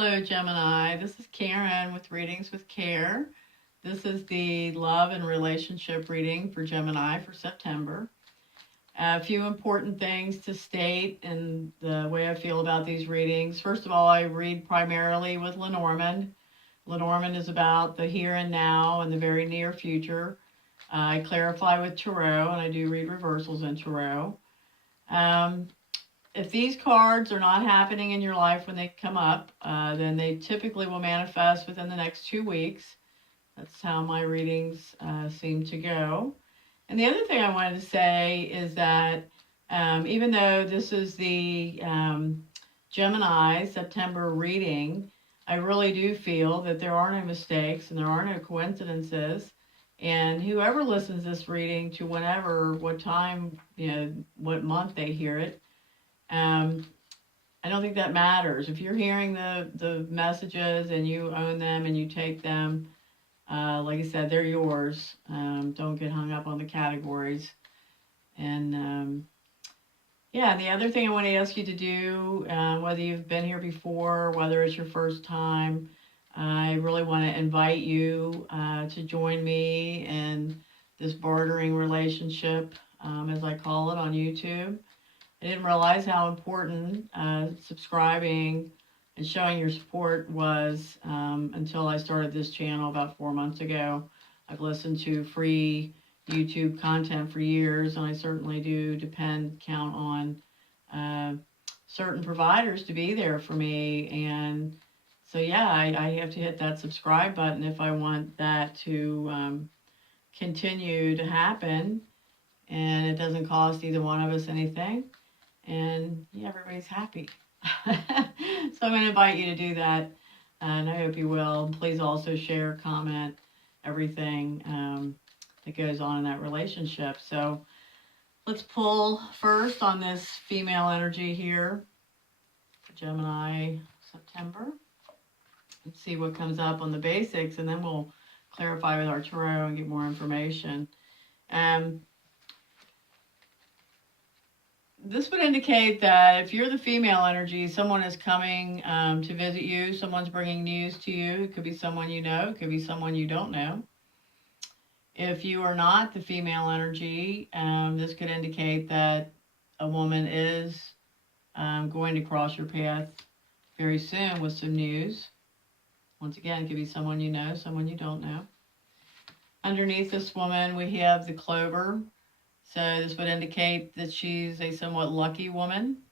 Hello, Gemini. This is Karen with Readings with Care. This is the love and relationship reading for Gemini for September. A few important things to state in the way I feel about these readings. First of all, I read primarily with Lenormand. Lenormand is about the here and now and the very near future. I clarify with Tarot, and I do read reversals in Tarot. If these cards are not happening in your life when they come up, then they typically will manifest within the next 2 weeks. That's how my readings seem to go. And the other thing I wanted to say is that even though this is the Gemini September reading, I really do feel that there are no mistakes and there are no coincidences. And whoever listens to this reading to whenever, what time, what month they hear it, I don't think that matters. If you're hearing the messages and you own them and you take them, like I said, they're yours. Don't get hung up on the categories. And the other thing I want to ask you to do, whether you've been here before, whether it's your first time, I really want to invite you to join me in this bartering relationship, as I call it, on YouTube. I didn't realize how important subscribing and showing your support was until I started this channel about 4 months ago. I've listened to free YouTube content for years, and I certainly do count on certain providers to be there for me. And so, I have to hit that subscribe button if I want that to continue to happen. And it doesn't cost either one of us anything. And everybody's happy. So I'm going to invite you to do that, and I hope you will. Please also share, comment, everything that goes on in that relationship. So let's pull first on this female energy here for Gemini September. Let's see what comes up on the basics, and then we'll clarify with our tarot and get more information. This would indicate that if you're the female energy, someone is coming to visit you. Someone's bringing news to you. It could be someone you know. It could be someone you don't know. If you are not the female energy, this could indicate that a woman is going to cross your path very soon with some news. Once again, it could be someone you know, someone you don't know. Underneath this woman, we have the clover. So this would indicate that she's a somewhat lucky woman.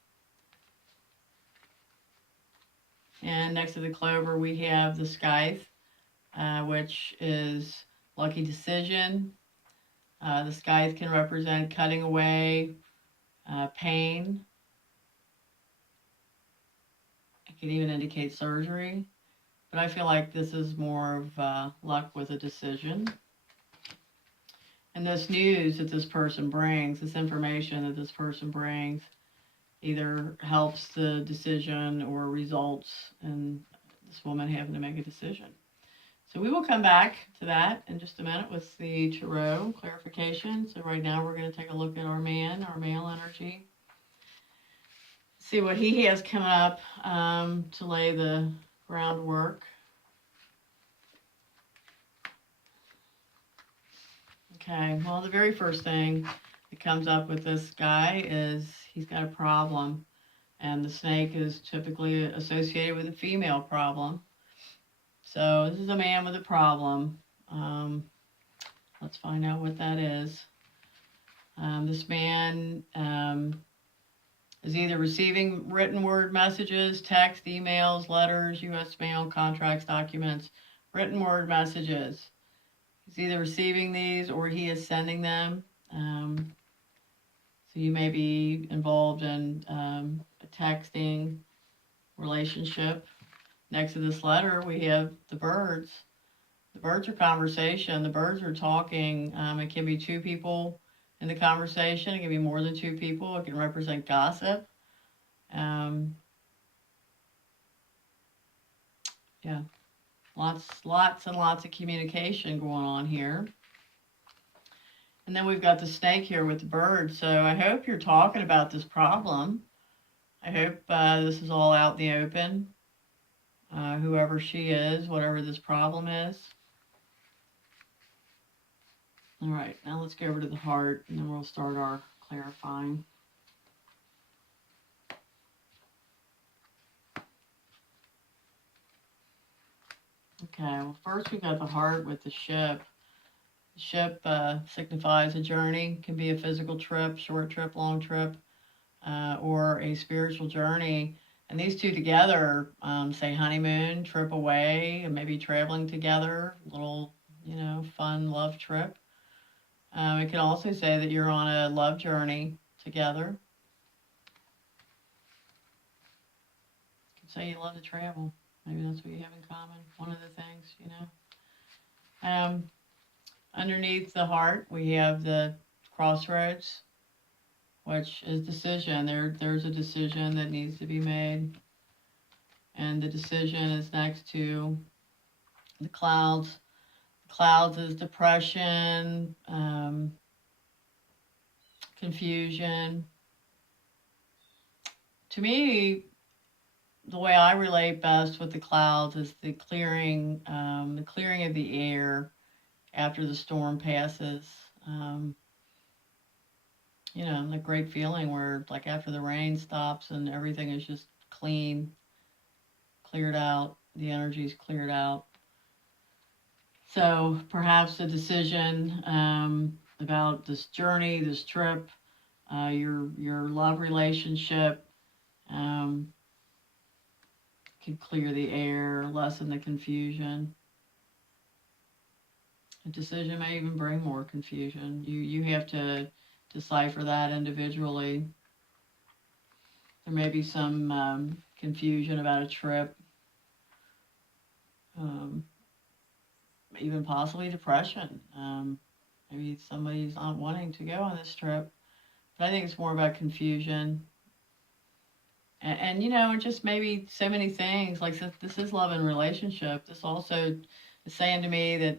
And next to the clover, we have the scythe, which is lucky decision. The scythe can represent cutting away, pain. It can even indicate surgery. But I feel like this is more of luck with a decision. And this news that this person brings, this information that this person brings, either helps the decision or results in this woman having to make a decision. So we will come back to that in just a minute with the tarot clarification. So right now we're going to take a look at our male energy. See what he has coming up to lay the groundwork. Okay, well, the very first thing that comes up with this guy is he's got a problem. And the snake is typically associated with a female problem. So this is a man with a problem. Let's find out what that is. This man is either receiving written word messages, text, emails, letters, U.S. mail, contracts, documents, written word messages. He's either receiving these or he is sending them. So you may be involved in a texting relationship. Next to this letter, we have the birds. The birds are conversation. The birds are talking. It can be two people in the conversation. It can be more than two people. It can represent gossip. Lots and lots of communication going on here. And then we've got the snake here with the bird. So I hope you're talking about this problem. I hope this is all out in the open. whoever she is, whatever this problem is. All right, now let's go over to the heart, and then we'll start our clarifying. Okay, well, first we've got the heart with the ship. The ship signifies a journey. It can be a physical trip, short trip, long trip, or a spiritual journey. And these two together, say honeymoon, trip away, and maybe traveling together, little, fun love trip. It can also say that you're on a love journey together. You could say you love to travel. Maybe that's what you have in common. One of the things. Underneath the heart, we have the crossroads, which is decision. There's a decision that needs to be made. And the decision is next to the clouds. The clouds is depression, confusion. To me, the way I relate best with the clouds is the clearing of the air after the storm passes. The great feeling where, like, after the rain stops and everything is just cleared out, the energy's cleared out. So perhaps a decision about this journey, this trip, your love relationship could clear the air, lessen the confusion. A decision may even bring more confusion. You have to decipher that individually. There may be some confusion about a trip, even possibly depression. Maybe somebody's not wanting to go on this trip, but I think it's more about confusion. And just maybe so many things, like, since this is love and relationship, this also is saying to me that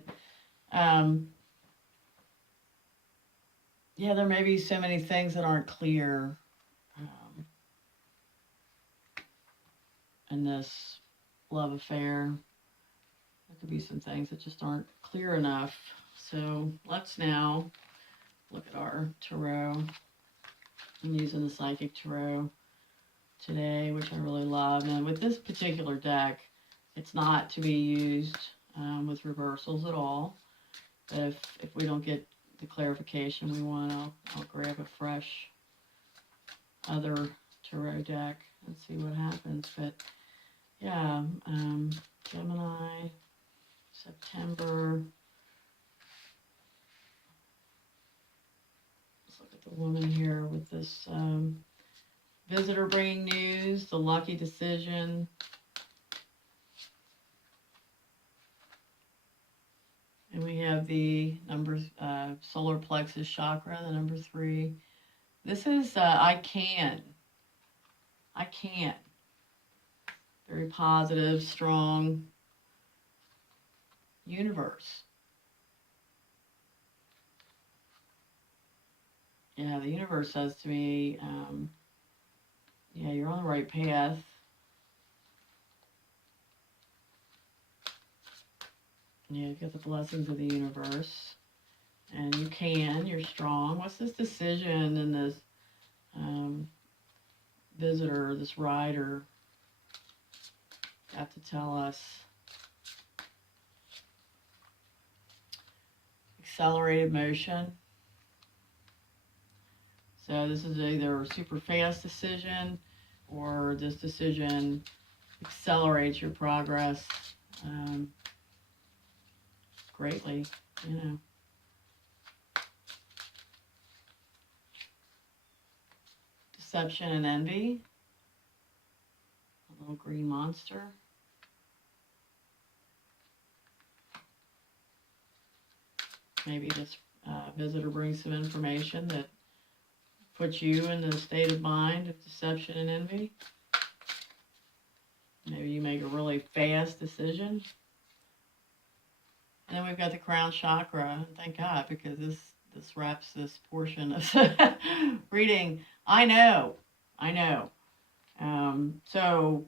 there may be so many things that aren't clear in this love affair. There could be some things that just aren't clear enough. So let's now look at our tarot. I'm using the Psychic Tarot today, which I really love. And with this particular deck, it's not to be used with reversals at all. But if we don't get the clarification we want, I'll grab a fresh other tarot deck and see what happens. But yeah, Gemini, September. Let's look at the woman here with this visitor bringing news, the lucky decision. And we have the numbers, solar plexus chakra, the number 3. This is I can. Very positive, strong universe. Yeah, the universe says to me, you're on the right path. Yeah, you've got the blessings of the universe. And you're strong. What's this decision and this visitor, this rider, got to tell us? Accelerated motion. So this is either a super fast decision, or this decision accelerates your progress greatly, Deception and envy. A little green monster. Maybe this visitor brings some information that puts you in the state of mind of deception and envy. Maybe you make a really fast decision. And then we've got the crown chakra. Thank God, because this wraps this portion of reading. I know. So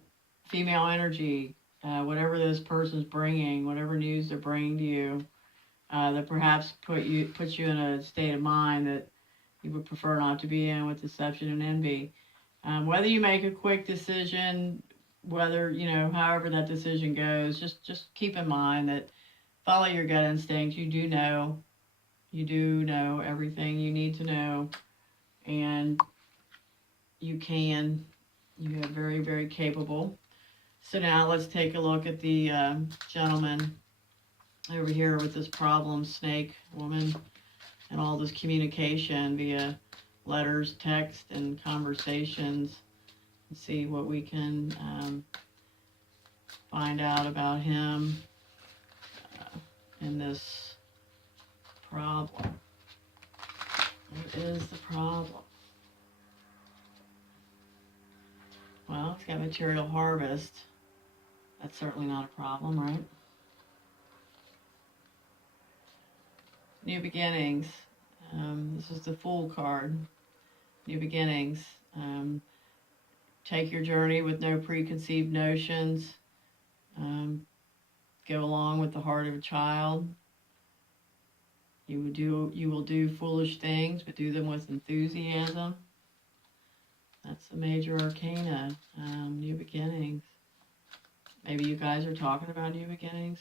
female energy, whatever this person's bringing, whatever news they're bringing to you, that perhaps puts you in a state of mind that you would prefer not to be in, with deception and envy. Whether you make a quick decision, whether, however that decision goes, just keep in mind that follow your gut instinct. You do know everything you need to know, and you are very, very capable. So now let's take a look at the gentleman over here with this problem snake woman and all this communication via letters, text, and conversations, and see what we can find out about him in this problem. What is the problem? Well, it's got material harvest. That's certainly not a problem, right? New beginnings. This is the Fool card. New beginnings. Take your journey with no preconceived notions. Go along with the heart of a child. You will do foolish things, but do them with enthusiasm. That's the major arcana. New beginnings. Maybe you guys are talking about new beginnings.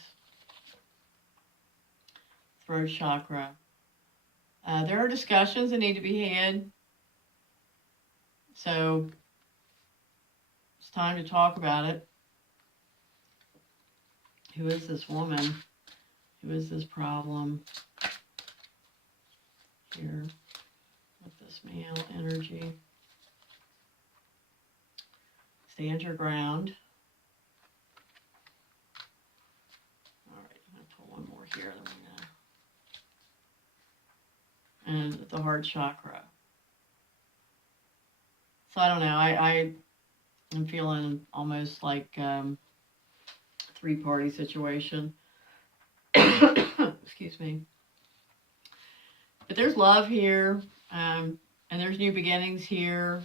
Throat chakra. There are discussions that need to be had. So it's time to talk about it. Who is this woman? Who is this problem here with this male energy? Stand your ground. All right, I'm going to pull one more here. And the heart chakra. So I don't know. I'm feeling almost like three-party situation. Excuse me. But there's love here, and there's new beginnings here.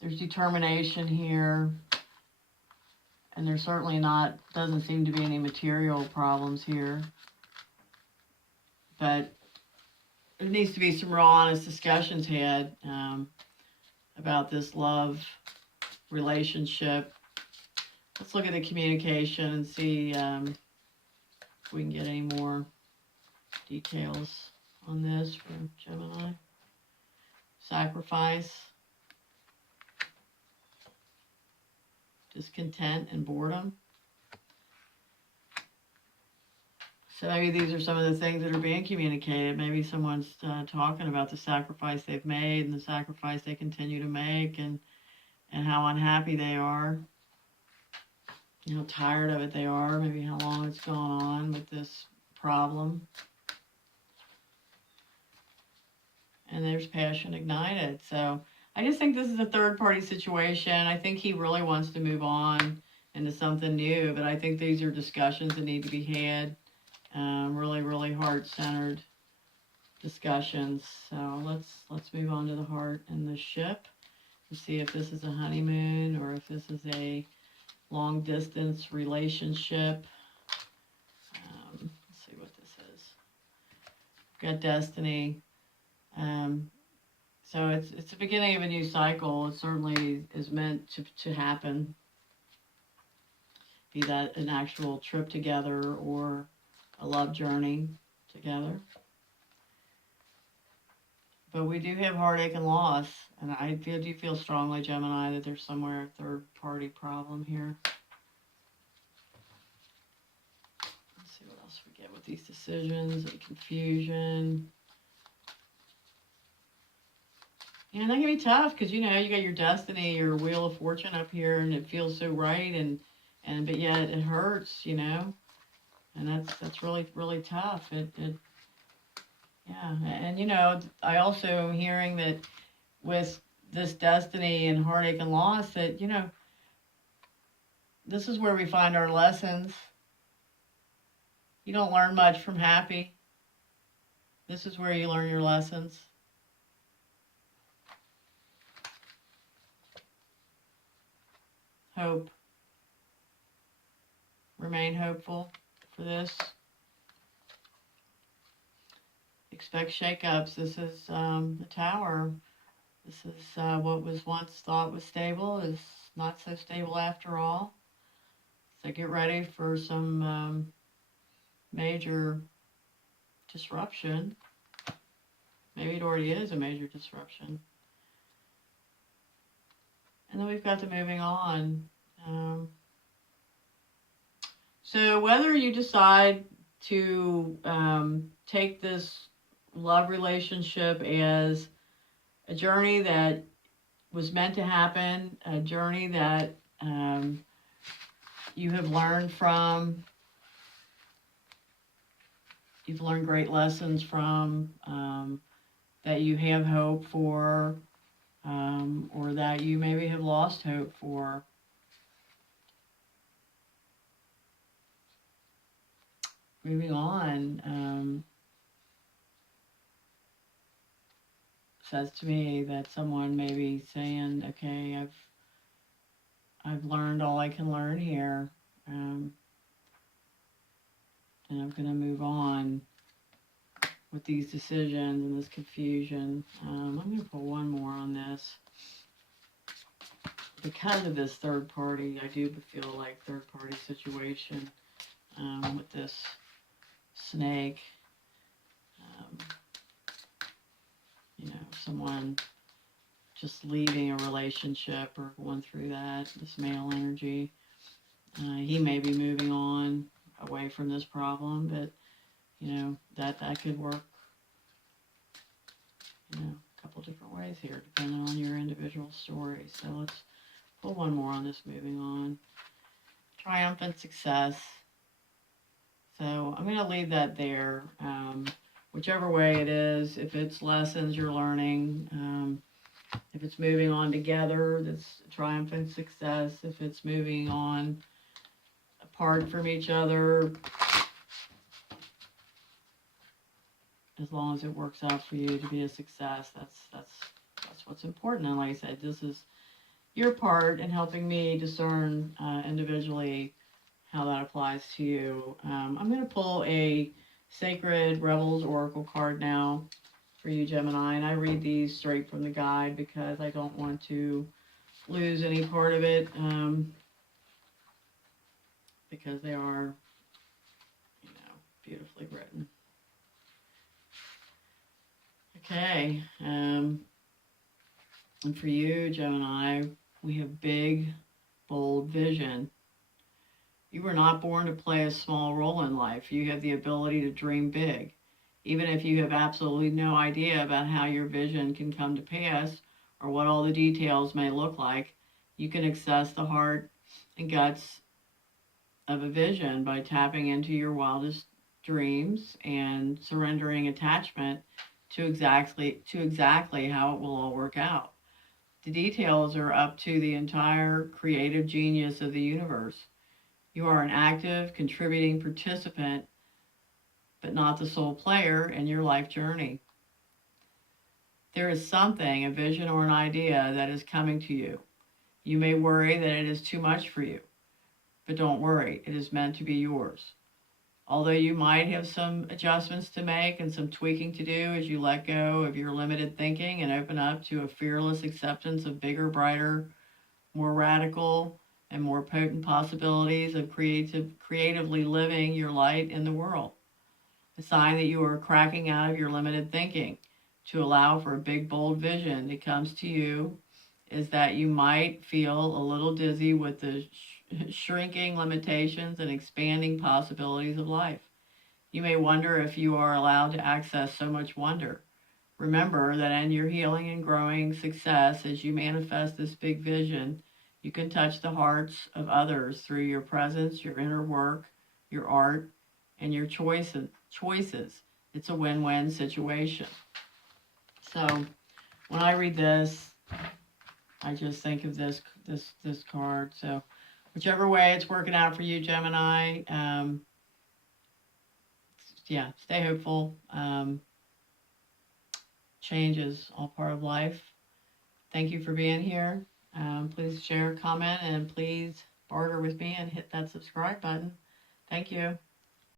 There's determination here, and there's certainly doesn't seem to be any material problems here. But there needs to be some real honest discussions had about this love relationship. Let's look at the communication and see if we can get any more details on this for Gemini. Sacrifice. Discontent and boredom. So maybe these are some of the things that are being communicated. Maybe someone's talking about the sacrifice they've made and the sacrifice they continue to make, and how unhappy they are, how tired of it they are, maybe how long it's gone on with this problem. And there's passion ignited. So I just think this is a third-party situation. I think he really wants to move on into something new, but I think these are discussions that need to be had. Really, really heart-centered discussions. So let's move on to the heart and the ship to see if this is a honeymoon or if this is a long-distance relationship. Let's see what this is. We've got destiny. So it's the beginning of a new cycle. It certainly is meant to happen. Be that an actual trip together or a love journey together. But we do have heartache and loss, and I do feel strongly, Gemini, that there's somewhere a third-party problem here. Let's see what else we get with these decisions and confusion. And that can be tough because, you got your destiny, your wheel of fortune up here, and it feels so right, but yet it hurts, and that's really, really tough. Yeah, and I also am hearing that with this destiny and heartache and loss that, this is where we find our lessons. You don't learn much from happy. This is where you learn your lessons. Hope. remain hopeful for this. Expect shakeups. This is the Tower. This is what was once thought was stable is not so stable after all. So get ready for some major disruption. Maybe it already is a major disruption. And then we've got the moving on. So whether you decide to take this love relationship as a journey that was meant to happen, a journey that you have learned from, you've learned great lessons from, that you have hope for, or that you maybe have lost hope for. Moving on, says to me that someone may be saying, okay, I've learned all I can learn here, and I'm going to move on with these decisions and this confusion. I'm going to put one more on this. Because of this third party, I do feel like third party situation with this snake. Someone just leaving a relationship or going through that, this male energy. He may be moving on away from this problem, but, that could work, a couple different ways here, depending on your individual story. So let's pull one more on this moving on. Triumphant success. So I'm going to leave that there. Whichever way it is, if it's lessons you're learning, if it's moving on together, that's triumphant success. If it's moving on apart from each other, as long as it works out for you to be a success, that's what's important. And like I said, this is your part in helping me discern individually how that applies to you. I'm going to pull a Sacred Rebels Oracle card now for you, Gemini, and I read these straight from the guide because I don't want to lose any part of it, because they are, beautifully written. Okay, and for you, Gemini, we have big, bold vision. You were not born to play a small role in life. You have the ability to dream big. Even if you have absolutely no idea about how your vision can come to pass or what all the details may look like, you can access the heart and guts of a vision by tapping into your wildest dreams and surrendering attachment to exactly how it will all work out. The details are up to the entire creative genius of the universe. You are an active, contributing participant, but not the sole player in your life journey. There is something, a vision or an idea, that is coming to you. You may worry that it is too much for you, but don't worry, it is meant to be yours. Although you might have some adjustments to make and some tweaking to do as you let go of your limited thinking and open up to a fearless acceptance of bigger, brighter, more radical, and more potent possibilities of creatively living your light in the world. A sign that you are cracking out of your limited thinking to allow for a big, bold vision that comes to you is that you might feel a little dizzy with the shrinking limitations and expanding possibilities of life. You may wonder if you are allowed to access so much wonder. Remember that in your healing and growing success, as you manifest this big vision, you can touch the hearts of others through your presence, your inner work, your art, and your choices. It's a win-win situation. So when I read this, I just think of this card. So whichever way it's working out for you, Gemini, stay hopeful. Change is all part of life. Thank you for being here. Please share, comment, and please barter with me and hit that subscribe button. Thank you.